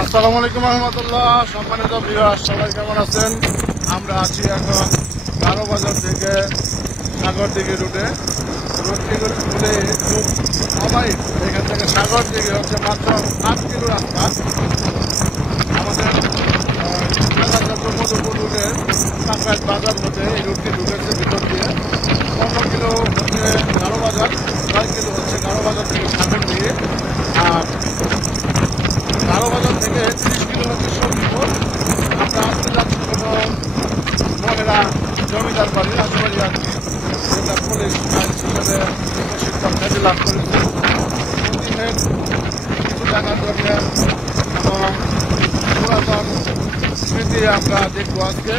আসসালামু আলাইকুম রহমতুল্লাহ। সম্মানিত ভিউয়ার্স, সবাই কেমন আছেন? আমরা আছি এখন গারো বাজার থেকে সাগরদিঘি রুটে। রুটটি খুলে খুব অমায়িক। এখান থেকে সাগরদিঘি হচ্ছে মাত্র 8 কিলো রাস্তা। আমাদের মধুপুর রুটের কাঁকড়াইল বাজার হতে এই রুটটি ঢুকেছে ভিতর দিয়ে। 15 কিলো হচ্ছে গারো বাজার, 6 কিলো হচ্ছে গারো বাজার থেকে সাগরদিঘি। আর গারো বাজার থেকে 30 কিলো হচ্ছে সন্দীপুর। আমরা আসতে যাচ্ছি কোনো মহিলা জমিদার বাড়ি, আশেপাশে আর কি, যেটা পুলিশ আইন হিসেবে প্রশিক্ষণ খ্যাতি লাভ করেছে। প্রতিদিনের কিছু দেখার জন্য এবং পুরাতন স্মৃতি আমরা দেখবো আজকে।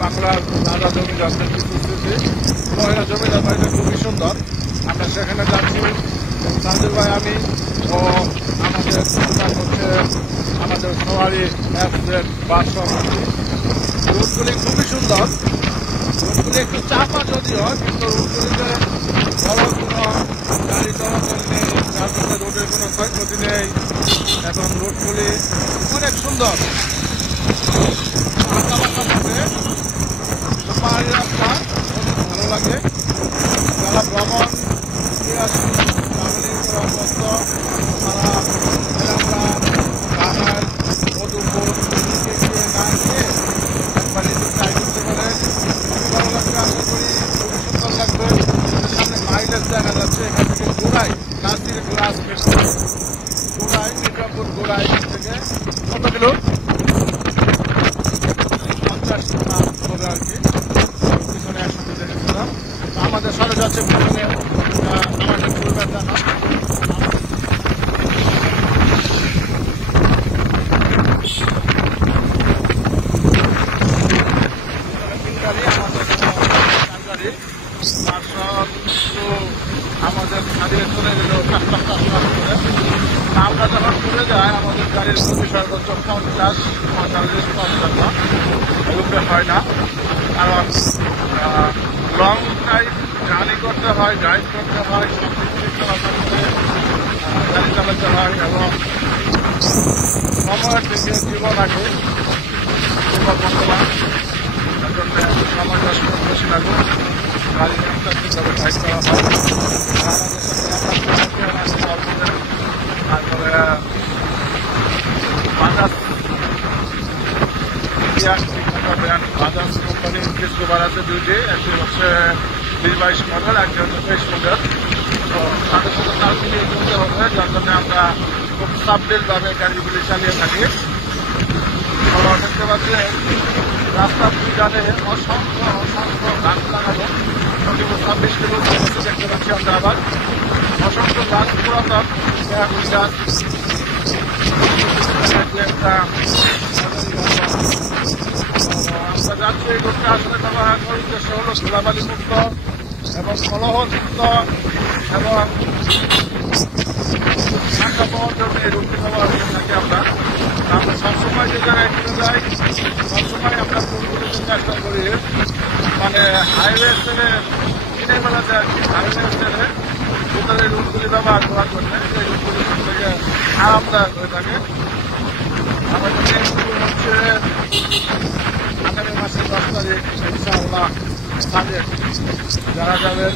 বাংলার রাজা জমিদারদের কিছু স্মৃতি। মহিলা জমিদার বাড়িটা খুবই সুন্দর। আমরা সেখানে যাচ্ছি। সাজুর ভাই, আমি ও আমাদের হচ্ছে আমাদের সবারই অ্যাপসের বাসন্তী। রুটগুলি খুবই সুন্দর। রুটগুলি একটু চাপা যদিও, কিন্তু রুটগুলিতে বড় কোনো গাড়ি চলাচল নেই, যার জন্য রোডের কোনো ক্ষয়ক্ষতি নেই। এখন রুটগুলি অনেক সুন্দর। আঁকা বাঁকা থাকে, পাহাড়ি রাস্তা অনেক ভালো লাগে। যারা ভ্রমণ অভ্যস্ত তারা ঢাকার মধুপুর না গিয়ে একবার ট্রাই করতে পারে। খুবই ভালো লাগবে, আশা করি খুবই সুন্দর লাগবে। সামনে মাইলেজ দেখা যাচ্ছে এখান থেকে গোড়াই, কাছ থেকে গ্লাস গোড়াই, মির্জাপুর গোড়াই থেকে কত কিলো 50 হবে আর কি। পিছনে একসাথে দেখেছিলাম। আমাদের সরে যাচ্ছে পিছনে আমাদের পূর্বের দেখা আমাদের ছাড়িয়ে চলে গেল আমরা যখন ঘুরে যায় আমাদের গাড়ির প্রতি সর্বোচ্চ 50-45 টাকা রূপে হয় না। কারণ লং টাইম জার্নি করতে হয়, ড্রাইভ করতে হয়, চলাচল করে গাড়ি চালাতে হয় এবং সময়ের থেকে জীবন আগে জীবন বর্তমান। তার জন্য সময়টা বেশি লাগবে। গাড়ি ঠিকভাবে ড্রাইভ করা হয়। তারপরে বাজাজ বাজাজ কোম্পানির কিছু বাড়াতে দুইটি, একটি হচ্ছে 20-22 মডেল, একটি হচ্ছে 23 মডেল। তো তাদের সাথে তাল মিলিয়ে চলতে হবে, যার জন্য আমরা খুব সাবলীলভাবে গাড়িগুলি চালিয়ে থাকি। দেখতে পাচ্ছি রাস্তার দুই ধারে অসংখ্য গাছ লাগানো। 26 কিলো দেখতে পাচ্ছি আমরা আবার অসংখ্য গাছ, পুরাতন গাছ। আমরা যাচ্ছি এই রোডটা আসলে ব্যবহার করার উদ্দেশ্য হলো ধুলাবালি মুক্ত এবং কলহমুক্ত এবং ঠান্ডা পাওয়ার জন্য এই রোডটি ব্যবহার করে থাকি আমরা। আমরা সবসময় যে জায়গায় ঘুরে যাই সবসময় আমরা রোডগুলিতে চেষ্টা করি মানে হাইওয়ে ছেড়ে দিনের বেলাতে আর কি, হাইওয়ে ছেড়ে ভিতরে রুটগুলি ব্যবহার করার জন্য এই রুটগুলি থেকে আরামদায়ক হয়ে থাকে। আমাদের হচ্ছে আগামী মাসের 10 তারিখ ইনশাআল্লাহ তাদের যারা যাবেন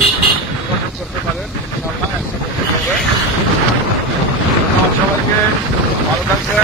যোগাযোগ করতে পারেন। ইনশাআল্লাহ একসাথে হবে। সবাইকে ভালো থাকবেন।